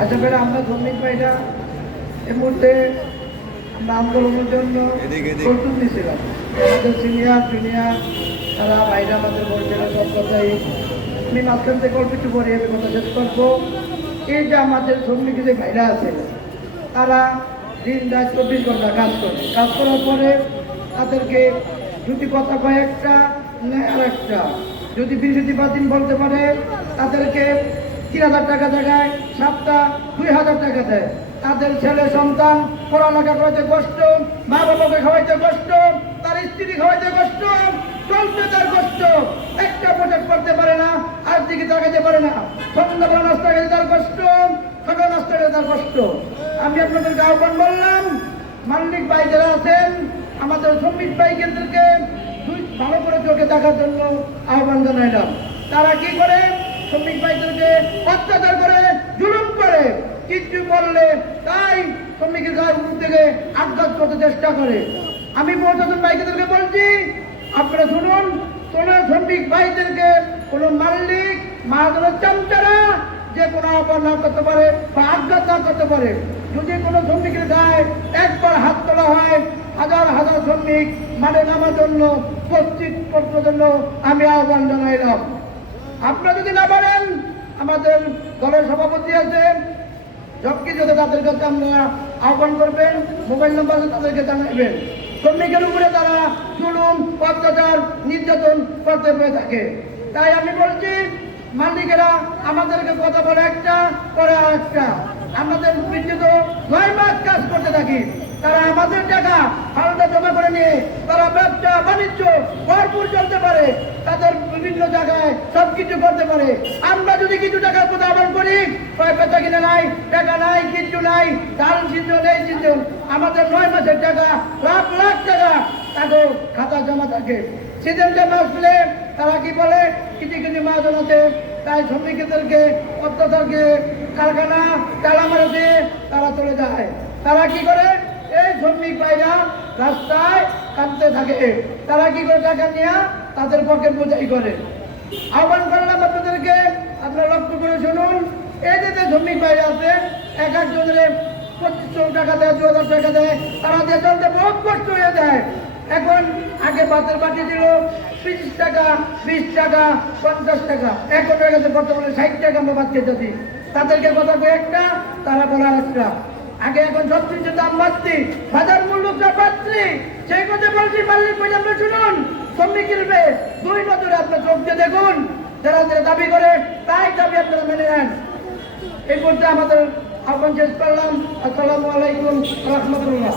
আচ্ছা আমরা শ্রমিক ভাইরা এই মুহূর্তে আমরা আন্দোলনের জন্য। প্রস্তুত আমাদের সিনিয়র জুনিয়র তারা ভাইরা আমাদের বলছিল সব কথাই। আমি মাঝখান থেকে অল্প একটু পরে আমি কথা শেষ করব। এই যে আমাদের শ্রমিক যে ভাইরা আছে তারা দিন রাত চব্বিশ ঘণ্টা কাজ করে। কাজ করার পরে তাদেরকে যদি কথা কয় একটা নেয় আর একটা। যদি বৃহস্পতিবার বলতে পারে তাদেরকে তিন হাজার টাকা জায়গায় সাতটা দুই হাজার টাকা দেয়। তাদের ছেলে সন্তান পড়ালেখা করাইতে কষ্ট, মা বাবাকে খাওয়াইতে কষ্ট, তার স্ত্রী খাওয়াইতে কষ্ট, চলতে তার কষ্ট। একটা পোশাক করতে পারে না, আর দিকে তাকাইতে পারে না। সন্ধ্যাবেলা নাস্তা খেতে তার কষ্ট, সকাল নাস্তা খেতে তার কষ্ট। আমি আপনাদেরকে আহ্বান বললাম মাল্লিক ভাই যারা আছেন, আমাদের শ্রমিক ভাই কেন্দ্রকে ভালো করে চোখে দেখার জন্য আহ্বান জানাইলাম। তারা কি করে? শ্রমিক ভাইদেরকে অত্যাচার করে, জুলুম করে। কিছু করলে তাই শ্রমিকের গায়ের উপর থেকে আঘাত করতে চেষ্টা করে। আমি প্রশাসন ভাইদেরকে বলছি, আপনারা শুনুন, কোন শ্রমিক ভাইদেরকে কোনো মাল্লিক মাহাজনের চামচারা যে কোনো না করতে পারে বা আঘাত না করতে পারে। যদি কোনো শ্রমিকের গায়ে একবার হাত তোলা হয়, হাজার হাজার শ্রমিক মানে নামার জন্য উপস্থিত করার জন্য আমি আহ্বান জানাইলাম। আপনারা যদি না পারেন, আমাদের দলের সভাপতি আছে সব কিছুতে তাদের কাছে আপনারা আহ্বান করবেন, মোবাইল নাম্বার তাদেরকে জানাবেন। শ্রমিকের উপরে তারা জুলুম, অত্যাচার, নির্যাতন করতে পেয়ে থাকে। তাই আমি বলছি, মালিকেরা, আমাদেরকে কথা বলে একটা করে একটা। আমাদের বিদ্যুৎ নয় মাস কাজ করতে থাকি। তারা আমাদের টাকা হালটা জমা করে নিয়ে তারা ব্যবসা, বাণিজ্য, ভরপুর চলতে পারে। তাদের বিভিন্ন জায়গায় সব কিছু করতে পারে। আমরা যদি কিছু টাকার প্রতি আহ্বান করি পেঁচা কিনে নাই, টাকা নাই, কিচ্ছু নাই ডাল সিদ্ধ, নেই সিদ্ধ, আমাদের নয় মাসের টাকা, লাখ লাখ টাকা তাদের খাতা জমা থাকে। সিজন জমা আসলে তারা কি বলে? কিছু কিছু মহাজন আছে, তাই শ্রমিকদেরকে, অত্যাচারকে, কারখানা, তালা মারাতে তারা চলে যায়। তারা কি করে? এই শ্রমিক ভাইরা রাস্তায় কাঁদতে থাকে। তারা কি করে টাকা নিয়ে তাদের পক্ষে বোঝাই করে? আহ্বান করলাম আপনাদেরকে, আপনারা লক্ষ্য করে শুনুন। এই যে যে শ্রমিক ভাইরা আছে, এক একজনের পঁচিশশো টাকা দেয়, দু হাজার টাকা দেয়, তারা দিয়ে চলতে বহুত কষ্ট হয়ে যায়। এখন আগে ভাতের বাটি ছিল, তিরিশ টাকা, বিশ টাকা, পঞ্চাশ টাকা। এখন হয়ে গেছে বর্তমানে ষাট টাকা আমরা খেতে দিই তাদেরকে কথা কয়ে একটা, তারা বলার একটা। আগে এখন সব কিছুর দাম বাড়তি, বাজার মূল্যটা বাড়তি, সেই কথা বলছি ভাই, আপনি শুনুন। কিনবে দুই নজরে আপনার চোখ দিয়ে দেখুন। যারা যারা দাবি করে, তাই দাবি আপনারা মেনে নেন। এই পর্যায়ে আমাদের আহ্বান শেষ করলাম। আসসালামু আলাইকুম রহমতুল্লাহ।